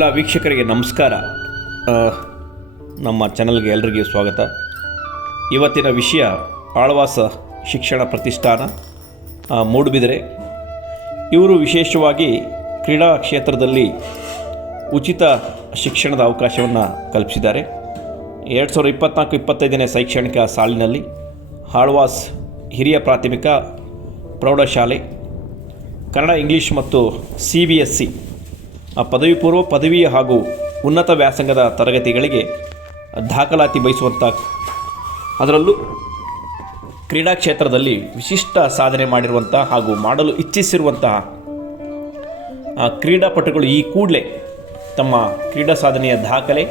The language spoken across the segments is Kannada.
ಎಲ್ಲ ವೀಕ್ಷಕರಿಗೆ ನಮಸ್ಕಾರ. ನಮ್ಮ ಚಾನಲ್ಗೆ ಎಲ್ರಿಗೂ ಸ್ವಾಗತ. ಇವತ್ತಿನ ವಿಷಯ ಆಳ್ವಾಸ ಶಿಕ್ಷಣ ಪ್ರತಿಷ್ಠಾನ. ಮೂಡುಬಿದರೆ ಇವರು ವಿಶೇಷವಾಗಿ ಕ್ರೀಡಾ ಕ್ಷೇತ್ರದಲ್ಲಿ ಉಚಿತ ಶಿಕ್ಷಣದ ಅವಕಾಶವನ್ನು ಕಲ್ಪಿಸಿದ್ದಾರೆ. ಎರಡು ಸಾವಿರದ ಇಪ್ಪತ್ನಾಲ್ಕು ಇಪ್ಪತ್ತೈದನೇ ಶೈಕ್ಷಣಿಕ ಸಾಲಿನಲ್ಲಿ ಆಳ್ವಾಸ್ ಹಿರಿಯ ಪ್ರಾಥಮಿಕ ಪ್ರೌಢಶಾಲೆ, ಕನ್ನಡ, ಇಂಗ್ಲೀಷ್ ಮತ್ತು ಸಿ ಬಿ ಎಸ್ ಸಿ ಪದವಿ ಪೂರ್ವ ಪದವಿ ಹಾಗೂ ಉನ್ನತ ವ್ಯಾಸಂಗದ ತರಗತಿಗಳಿಗೆ ದಾಖಲಾತಿ ಬಯಸುವಂಥ ಅದರಲ್ಲೂ ಕ್ರೀಡಾ ಕ್ಷೇತ್ರದಲ್ಲಿ ವಿಶಿಷ್ಟ ಸಾಧನೆ ಮಾಡಿರುವಂಥ ಹಾಗೂ ಮಾಡಲು ಇಚ್ಛಿಸಿರುವಂತಹ ಆ, ಕ್ರೀಡಾಪಟುಗಳು ಈ ಕೂಡಲೇ ತಮ್ಮ ಕ್ರೀಡಾ ಸಾಧನೆಯ ದಾಖಲೆ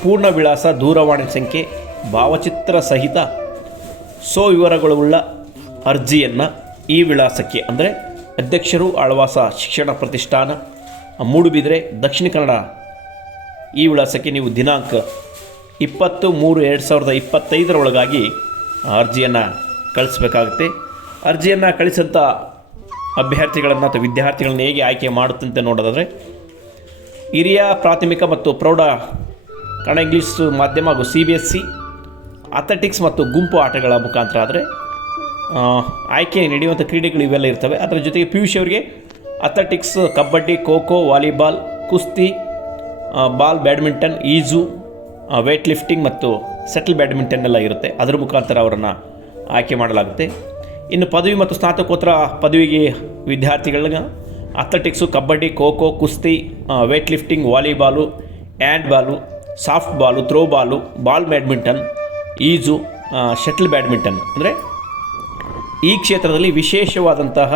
ಪೂರ್ಣ ವಿಳಾಸ ದೂರವಾಣಿ ಸಂಖ್ಯೆ ಭಾವಚಿತ್ರ ಸಹಿತ ಸೋ ವಿವರಗಳುಳ್ಳ ಅರ್ಜಿಯನ್ನು ಈ ವಿಳಾಸಕ್ಕೆ ಅಂದರೆ ಅಧ್ಯಕ್ಷರು ಆಳ್ವಾಸ ಶಿಕ್ಷಣ ಪ್ರತಿಷ್ಠಾನ ಮೂಡುಬಿದರೆ ದಕ್ಷಿಣ ಕನ್ನಡ. ಈ ವಿಳಾಸಕ್ಕೆ ನೀವು ದಿನಾಂಕ ಇಪ್ಪತ್ತು ಮೂರು ಎರಡು ಸಾವಿರದ ಇಪ್ಪತ್ತೈದರ ಒಳಗಾಗಿ ಅರ್ಜಿಯನ್ನು ಕಳಿಸ್ಬೇಕಾಗುತ್ತೆ. ಅರ್ಜಿಯನ್ನು ಕಳಿಸಂಥ ಅಭ್ಯರ್ಥಿಗಳನ್ನು ಅಥವಾ ವಿದ್ಯಾರ್ಥಿಗಳನ್ನು ಹೇಗೆ ಆಯ್ಕೆ ಮಾಡುತ್ತಂತೆ ನೋಡೋದಾದರೆ, ಹಿರಿಯ, ಪ್ರಾಥಮಿಕ ಮತ್ತು ಪ್ರೌಢ ಕನ್ನಡ ಇಂಗ್ಲೀಷ್ ಮಾಧ್ಯಮ ಹಾಗೂ C B S C athletics ಮತ್ತು ಗುಂಪು ಆಟಗಳ ಮುಖಾಂತರ ಆದರೆ ಆಯ್ಕೆ ನಡೆಯುವಂಥ ಕ್ರೀಡೆಗಳು ಇವೆಲ್ಲ ಇರ್ತವೆ. ಅದರ ಜೊತೆಗೆ ಪಿ ಯು ಸಿ ಅವರಿಗೆ ಅಥ್ಲೆಟಿಕ್ಸ್, ಕಬಡ್ಡಿ ಖೋ ವಾಲಿಬಾಲ್, ಕುಸ್ತಿ ಬಾಲ್, ಬ್ಯಾಡ್ಮಿಂಟನ್, ಈಜು ವೇಟ್ ಲಿಫ್ಟಿಂಗ್ ಮತ್ತು ಸೆಟಲ್ ಬ್ಯಾಡ್ಮಿಂಟನ್ ಎಲ್ಲ ಇರುತ್ತೆ. ಅದರ ಮುಖಾಂತರ ಅವರನ್ನು ಆಯ್ಕೆ ಮಾಡಲಾಗುತ್ತೆ. ಇನ್ನು ಪದವಿ ಮತ್ತು ಸ್ನಾತಕೋತ್ತರ ಪದವಿಗೆ ವಿದ್ಯಾರ್ಥಿಗಳನ್ನ ಅಥ್ಲೆಟಿಕ್ಸು, ಕಬಡ್ಡಿ ಖೋ ಕುಸ್ತಿ weight lifting volleyball hand ball soft ball throw ball ball badminton ಈಜು ಶಟಲ್ ಬ್ಯಾಡ್ಮಿಂಟನ್ ಅಂದರೆ ಈ ಕ್ಷೇತ್ರದಲ್ಲಿ ವಿಶೇಷವಾದಂತಹ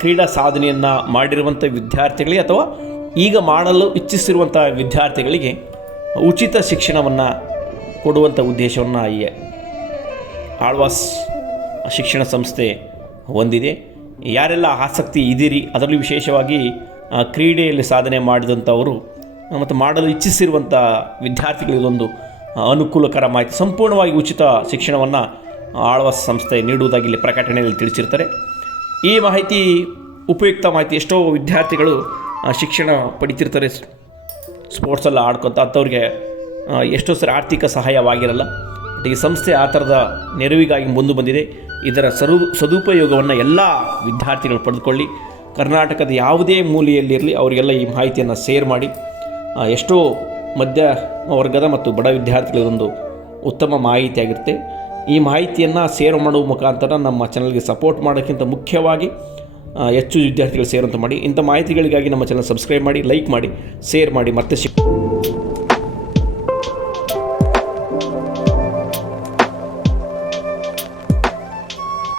ಕ್ರೀಡಾ ಸಾಧನೆಯನ್ನು ಮಾಡಿರುವಂಥ ವಿದ್ಯಾರ್ಥಿಗಳಿಗೆ ಅಥವಾ ಈಗ ಮಾಡಲು ಇಚ್ಛಿಸಿರುವಂಥ ವಿದ್ಯಾರ್ಥಿಗಳಿಗೆ ಉಚಿತ ಶಿಕ್ಷಣವನ್ನು ಕೊಡುವಂಥ ಉದ್ದೇಶವನ್ನು ಈ ಆಳ್ವಾಸ್ ಶಿಕ್ಷಣ ಸಂಸ್ಥೆ ಹೊಂದಿದೆ. ಯಾರೆಲ್ಲ ಆಸಕ್ತಿ ಇದ್ದೀರಿ, ಅದರಲ್ಲೂ ವಿಶೇಷವಾಗಿ ಕ್ರೀಡೆಯಲ್ಲಿ ಸಾಧನೆ ಮಾಡಿದಂಥವರು ಮತ್ತು ಮಾಡಲು ಇಚ್ಛಿಸಿರುವಂಥ ವಿದ್ಯಾರ್ಥಿಗಳಿಗೊಂದು ಅನುಕೂಲಕರ ಮಾಹಿತಿ. ಸಂಪೂರ್ಣವಾಗಿ ಉಚಿತ ಶಿಕ್ಷಣವನ್ನು ಆಳ್ವಾಸ್ ಸಂಸ್ಥೆ ನೀಡುವುದಾಗಿ ಇಲ್ಲಿ ಪ್ರಕಟಣೆಯಲ್ಲಿ ತಿಳಿಸಿರ್ತಾರೆ. ಈ ಮಾಹಿತಿ ಉಪಯುಕ್ತ ಮಾಹಿತಿ ಎಷ್ಟೋ ವಿದ್ಯಾರ್ಥಿಗಳು ಶಿಕ್ಷಣ ಪಡಿತಿರ್ತಾರೆ. ಸ್ಪೋರ್ಟ್ಸೆಲ್ಲ ಆಡ್ಕೊತ ಅಂಥವ್ರಿಗೆ ಎಷ್ಟೋ ಸರಿ ಆರ್ಥಿಕ ಸಹಾಯವಾಗಿರಲ್ಲ. ಈ ಸಂಸ್ಥೆ ಆ ಥರದ ನೆರವಿಗಾಗಿ ಮುಂದೆ ಬಂದಿದೆ. ಇದರ ಸರು, ಸದುಪಯೋಗವನ್ನು ಎಲ್ಲ ವಿದ್ಯಾರ್ಥಿಗಳು ಪಡೆದುಕೊಳ್ಳಿ. ಕರ್ನಾಟಕದ ಯಾವುದೇ ಮೂಲೆಯಲ್ಲಿರಲಿ ಅವರಿಗೆಲ್ಲ ಈ ಮಾಹಿತಿಯನ್ನು ಶೇರ್ ಮಾಡಿ. ಎಷ್ಟೋ ಮಧ್ಯ ವರ್ಗದ ಮತ್ತು ಬಡ ವಿದ್ಯಾರ್ಥಿಗಳಿಗೊಂದು ಉತ್ತಮ ಮಾಹಿತಿಯಾಗಿರುತ್ತೆ. ಈ ಮಾಹಿತಿಯನ್ನು ಶೇರ್ ಮಾಡುವ ಮುಖಾಂತರ ನಮ್ಮ ಚಾನಲ್ಗೆ ಸಪೋರ್ಟ್ ಮಾಡೋಕ್ಕಿಂತ ಮುಖ್ಯವಾಗಿ ಹೆಚ್ಚು ವಿದ್ಯಾರ್ಥಿಗಳು ಸೇರಂತ ಮಾಡಿ. ಇಂಥ ಮಾಹಿತಿಗಳಿಗಾಗಿ ನಮ್ಮ ಚಾನಲ್ ಸಬ್ಸ್ಕ್ರೈಬ್ ಮಾಡಿ ಲೈಕ್ ಮಾಡಿ ಶೇರ್ ಮಾಡಿ, ಮತ್ತೆ ಸಿಕ್